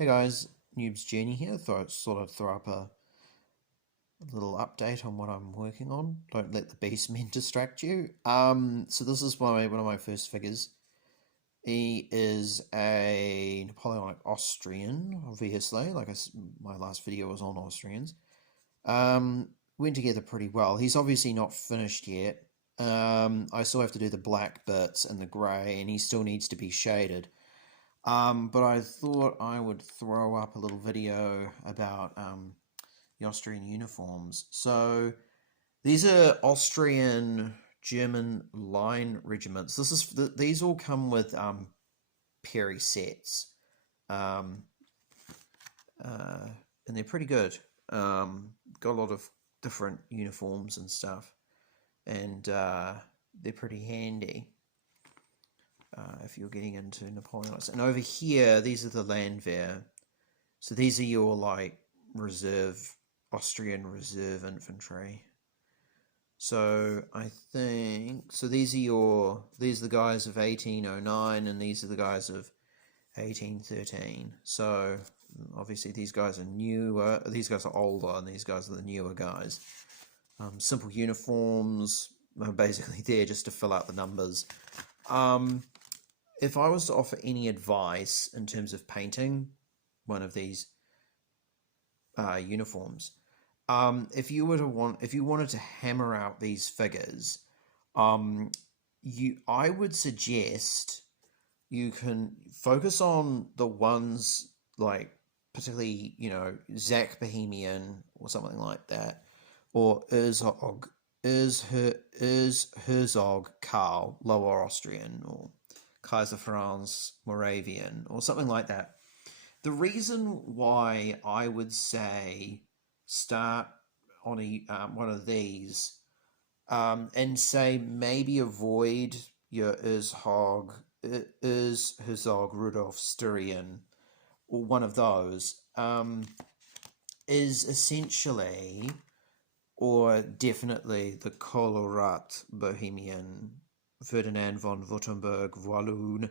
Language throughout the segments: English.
Hey guys, Noob's Journey here. Thought I'd sort of throw up a little update on what I'm working on. Don't let the beastmen distract you. So this is one of my first figures. He is a Napoleonic Austrian, obviously. My last video was on Austrians. Went together pretty well. He's obviously not finished yet. I still have to do the black bits and the grey, and he still needs to be shaded. But I thought I would throw up a little video about the Austrian uniforms. So these are Austrian German line regiments. These all come with Perry sets, um, uh, and they're pretty good. Got a lot of different uniforms and stuff, and they're pretty handy. If you're getting into Napoleonics. And over here, these are the Landwehr. So these are your Austrian reserve infantry. So these are the guys of 1809 and these are the guys of 1813. So obviously these guys are newer, these guys are older, and these guys are the newer guys. Simple uniforms, basically there just to fill out the numbers. If I was to offer any advice in terms of painting one of these uniforms, if you wanted to hammer out these figures, I would suggest you can focus on the ones like particularly Zach Bohemian or something like that, or Herzog Karl Lower Austrian, or Kaiser Franz Moravian, or something like that. The reason why I would say start on one of these, and say maybe avoid your Herzog Rudolf Styrian, or one of those, is essentially, or definitely, the Colorat Bohemian, Ferdinand von Württemberg, Walloon.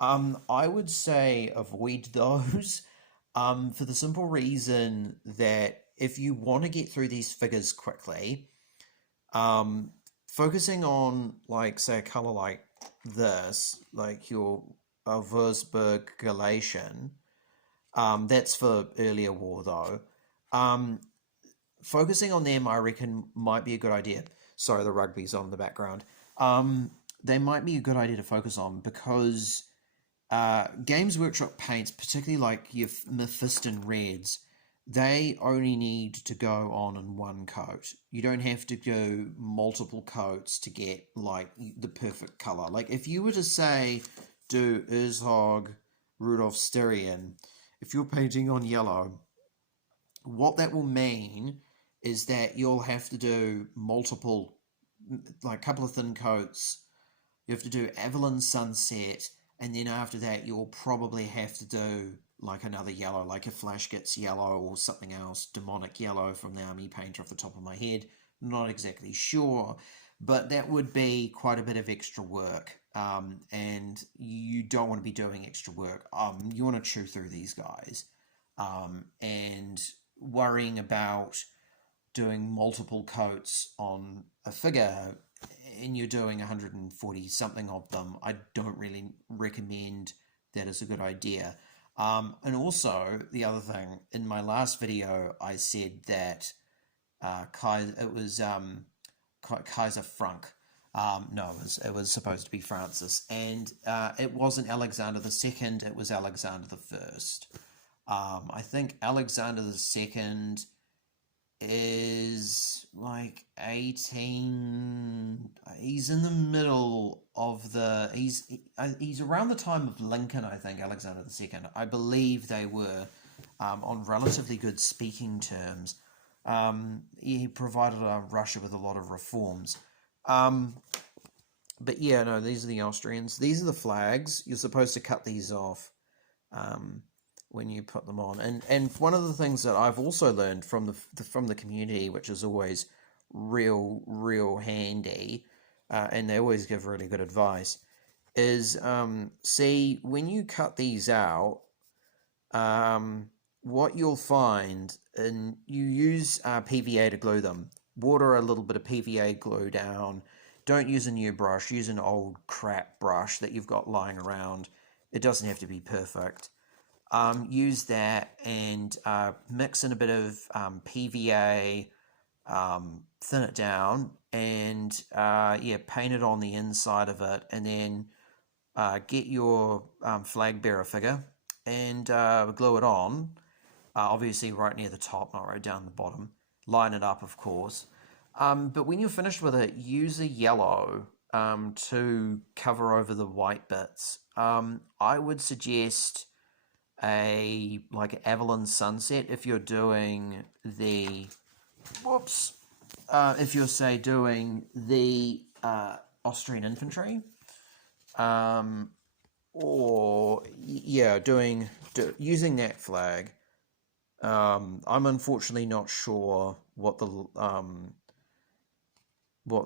I would say avoid those, for the simple reason that if you want to get through these figures quickly, focusing on, like, say, a color like this, like your Würzburg Galatian, that's for earlier war though. Focusing on them, I reckon, might be a good idea. Sorry, the rugby's on in the background. They might be a good idea to focus on because Games Workshop paints, particularly like your Mephiston Reds, they only need to go on in one coat. You don't have to go multiple coats to get like the perfect color. Like if you were to say do Herzog Rudolf Styrian, if you're painting on yellow, what that will mean is that you'll have to do multiple, like a couple of thin coats. You have to do Evelyn Sunset, and then after that you'll probably have to do like another yellow, like a Flash Gets Yellow or something else, Demonic Yellow from the Army Painter off the top of my head. Not exactly sure, but that would be quite a bit of extra work, and you don't want to be doing extra work. You want to chew through these guys, and worrying about doing multiple coats on a figure and you're doing 140 something of them, I don't really recommend that as a good idea. And also, the other thing, in my last video, I said that Kaiser Frank. No, it was supposed to be Francis, and it wasn't Alexander II, it was Alexander I. I think Alexander II is like 18. He's in the middle of the. He's around the time of Lincoln, I think. Alexander II. I believe they were on relatively good speaking terms. He provided Russia with a lot of reforms. But yeah, no, these are the Austrians. These are the flags. You're supposed to cut these off when you put them on. And one of the things that I've also learned from the community, which is always real handy, and they always give really good advice, is see, when you cut these out, what you'll find, and you use PVA to glue them. Water a little bit of PVA glue down. Don't use a new brush. Use an old crap brush that you've got lying around. It doesn't have to be perfect. Use that and mix in a bit of PVA, thin it down, and yeah, paint it on the inside of it, and then get your flag bearer figure and glue it on. Obviously, right near the top, not right down the bottom. Line it up, of course. But when you're finished with it, use a yellow to cover over the white bits. I would suggest a like Avalon Sunset if you're doing the whoops. If you're say doing the Austrian infantry, or yeah, using that flag. I'm unfortunately not sure what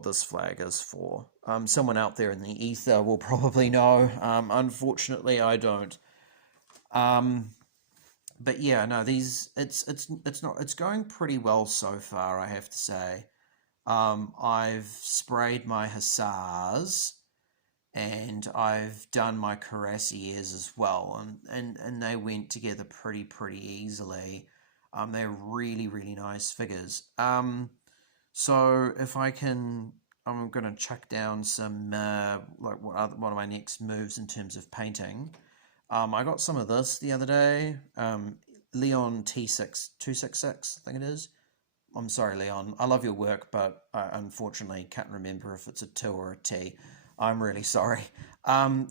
this flag is for. Someone out there in the ether will probably know. Unfortunately, I don't. But yeah, no, it's going pretty well so far, I have to say. I've sprayed my hussars and I've done my cuirassiers as well, and they went together pretty easily. They're really nice figures. So if I can, I'm going to chuck down some like one of my next moves in terms of painting. I got some of this the other day. Leon T6266, I think it is. I'm sorry, Leon. I love your work, but I unfortunately can't remember if it's a 2 or a T. I'm really sorry.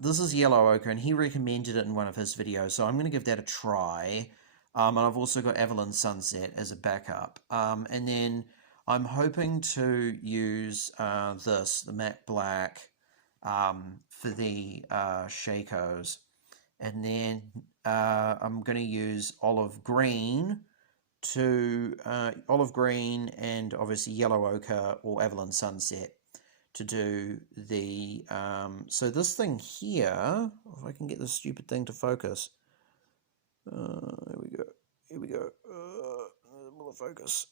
This is Yellow Ochre, and he recommended it in one of his videos, so I'm going to give that a try. And I've also got Avalon Sunset as a backup. And then I'm hoping to use the matte black, for the Shakos. And then I'm going to use olive green and obviously Yellow Ochre or Avalon Sunset to do the so this thing here, if I can get this stupid thing to focus. Here we go. Will it focus?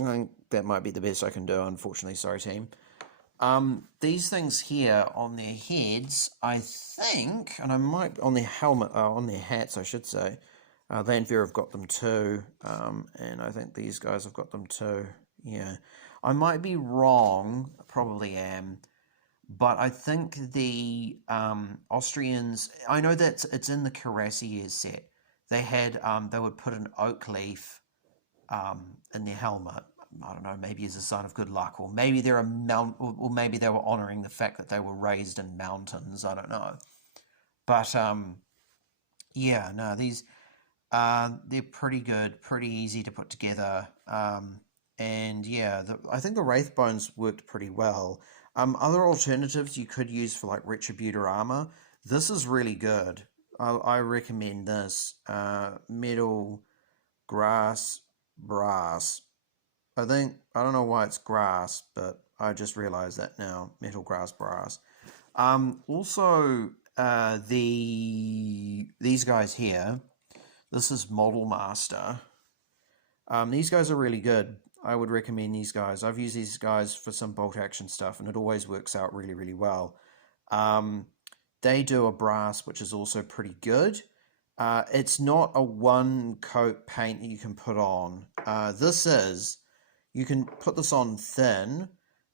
I think that might be the best I can do, unfortunately. Sorry, team. These things here on their heads, I think, and I might on their helmet, on their hats, I should say. Landwehr have got them too, and I think these guys have got them too. Yeah, I might be wrong, probably am, but I think the Austrians. I know that it's in the Cuirassiers set. They had they would put an oak leaf in their helmet. I don't know, maybe as a sign of good luck, or maybe they're or maybe they were honoring the fact that they were raised in mountains. I don't know, but yeah, no, these they're pretty good, pretty easy to put together, and yeah, I think the Wraith Bones worked pretty well. Other alternatives you could use for like Retributor armor. This is really good. I recommend this. Metal, grass, brass. I don't know why it's grass, but I just realized that now. Metal, grass, brass. Also, these guys here. This is Model Master. These guys are really good. I would recommend these guys. I've used these guys for some bolt action stuff, and it always works out really well. They do a brass, which is also pretty good. It's not a one coat paint that you can put on. You can put this on thin,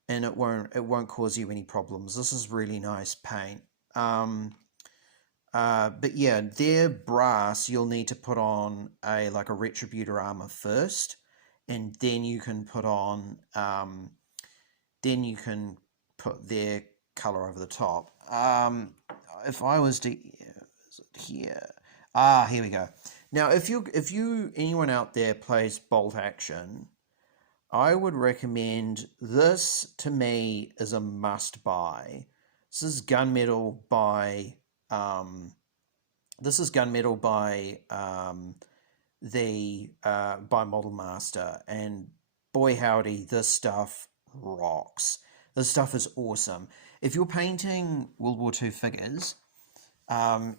and it won't cause you any problems. This is really nice paint. But yeah, their brass you'll need to put on a Retributor armor first, and then you can put on their color over the top. If I was to, is it here? Here we go. Now, if anyone out there plays bolt action, I would recommend this. To me, is a must buy. This is gunmetal by by Model Master, and boy howdy, this stuff rocks. This stuff is awesome. If you're painting World War II figures,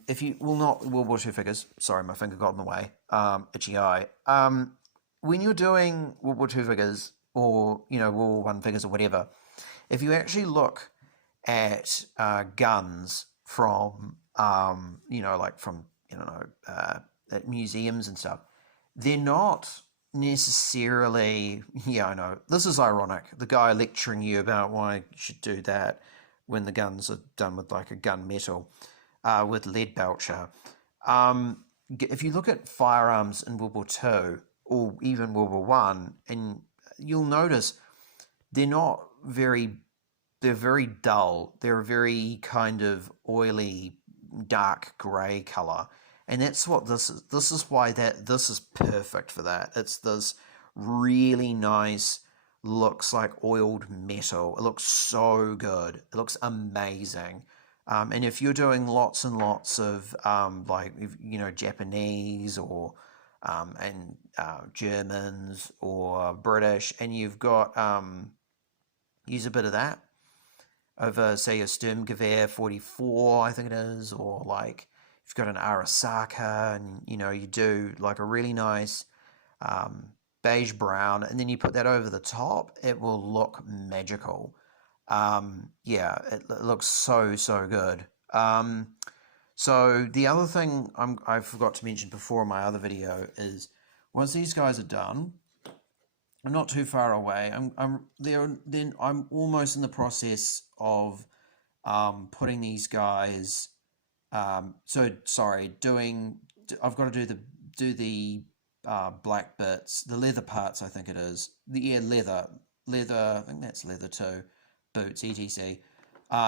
if you well not World War II figures, sorry, my finger got in the way. Itchy eye. When you're doing World War II figures or World War One figures or whatever, if you actually look at guns from like from at museums and stuff, they're not necessarily. Yeah, I know this is ironic. The guy lecturing you about why you should do that when the guns are done with like a gunmetal with lead belcher. If you look at firearms in World War Two or even World War One, and you'll notice they're not very. They're very dull. They're a very kind of oily, dark grey color, and that's what this is. This is why this is perfect for that. It's this really nice, looks like oiled metal. It looks so good. It looks amazing. And if you're doing lots and lots of Japanese or Germans or British, and you've got use a bit of that over, say, a Sturmgewehr 44, I think it is, or like if you've got an Arasaka, and you do like a really nice beige brown, and then you put that over the top, it will look magical. Yeah, it looks so good. So the other thing I forgot to mention before in my other video is once these guys are done, I'm not too far away. I'm almost in the process of putting these guys. Doing. I've got to do the black bits, the leather parts. I think it is leather. I think that's leather too. Boots, etc.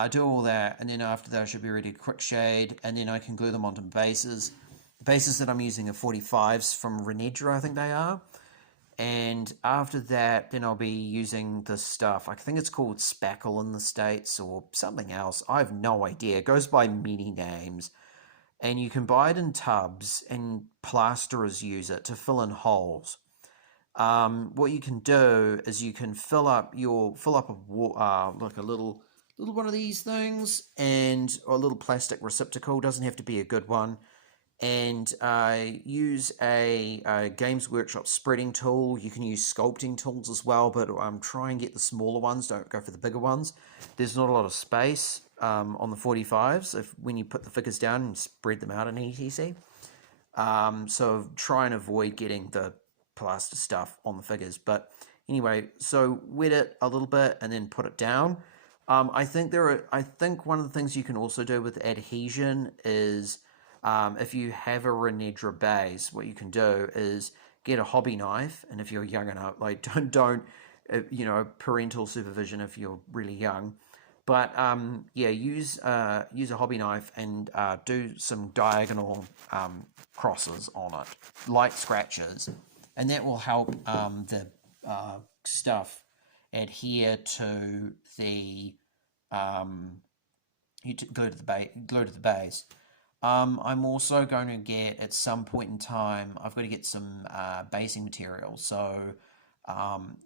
Do all that, and then after that, I should be ready to quick shade, and then I can glue them onto bases. The bases that I'm using are 45s from Renedra, I think they are. And after that, then I'll be using this stuff. I think it's called spackle in the States or something else. I have no idea. It goes by many names. And you can buy it in tubs, and plasterers use it to fill in holes. What you can do is you can fill up like a little one of these things, and or a little plastic receptacle. Doesn't have to be a good one. And use a Games Workshop spreading tool. You can use sculpting tools as well, but try and get the smaller ones. Don't go for the bigger ones. There's not a lot of space on the 45s when you put the figures down and spread them out in ETC. So try and avoid getting the plaster stuff on the figures. But anyway, so wet it a little bit and then put it down. I think one of the things you can also do with adhesion is if you have a Renedra base, what you can do is get a hobby knife, and if you're young enough, like don't parental supervision if you're really young, but use a hobby knife and do some diagonal crosses on it, light scratches, and that will help the stuff adhere to the glue to the base. I'm also going to get, at some point in time, I've got to get some basing material. So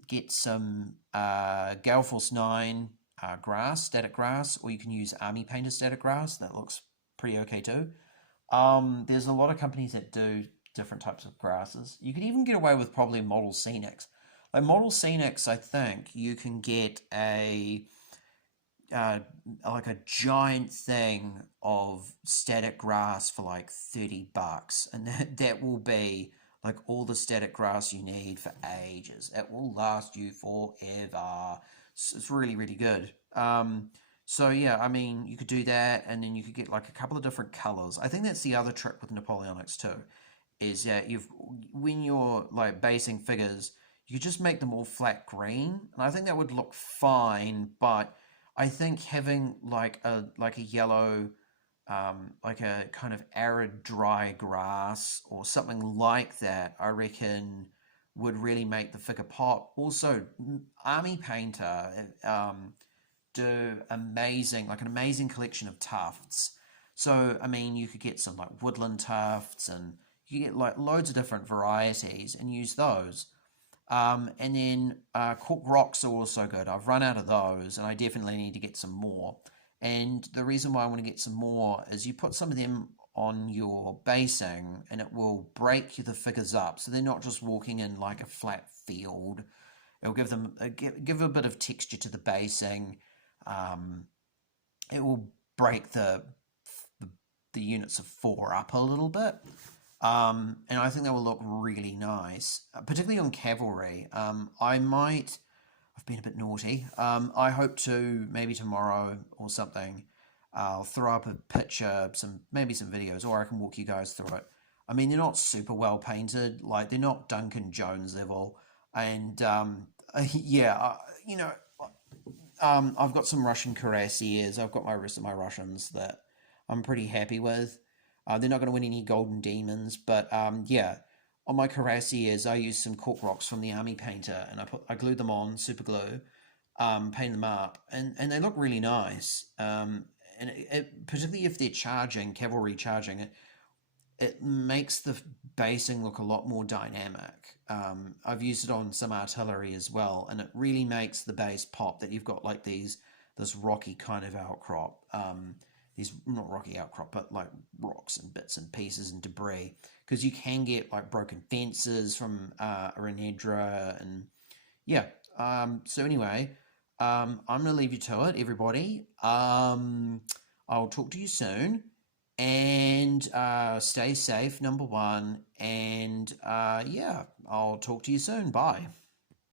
get some Gale Force 9 grass, static grass, or you can use Army Painter static grass. That looks pretty okay too. There's a lot of companies that do different types of grasses. You could even get away with probably Model Scenics. Like Model Scenics, I think you can get like a giant thing of static grass for like $30, and that will be like all the static grass you need for ages. It will last you forever. It's really, really good. So yeah, I mean, you could do that, and then you could get like a couple of different colors. I think that's the other trick with Napoleonics too, is that when you're like basing figures, you could just make them all flat green, and I think that would look fine. But I think having like a yellow, like a kind of arid dry grass or something like that, I reckon would really make the figure pop. Also, Army Painter do an amazing collection of tufts. So I mean, you could get some like woodland tufts, and you get like loads of different varieties and use those. And then cork rocks are also good. I've run out of those, and I definitely need to get some more. And the reason why I want to get some more is you put some of them on your basing and it will break the figures up so they're not just walking in like a flat field. It'll give them give a bit of texture to the basing. Um, it will break the units of 4 up a little bit. And I think that will look really nice, particularly on cavalry. I've been a bit naughty. I hope to maybe tomorrow or something. I'll throw up a picture, maybe some videos, or I can walk you guys through it. I mean, they're not super well painted, like they're not Duncan Jones level, and yeah, you know, I've got some Russian cuirassiers. I've got my rest of my Russians that I'm pretty happy with. They're not going to win any golden demons, but yeah, on my cuirassiers, I used some cork rocks from the army painter, and I glued them on super glue, painted them up, and they look really nice. And particularly if they're charging cavalry charging, it makes the basing look a lot more dynamic. I've used it on some artillery as well, and it really makes the base pop that you've got like this rocky kind of outcrop. These not rocky outcrop, but like rocks and bits and pieces and debris, because you can get like broken fences from Renedra, and yeah. So anyway, I'm gonna leave you to it, everybody. I'll talk to you soon. And stay safe, number one. And yeah, I'll talk to you soon. Bye.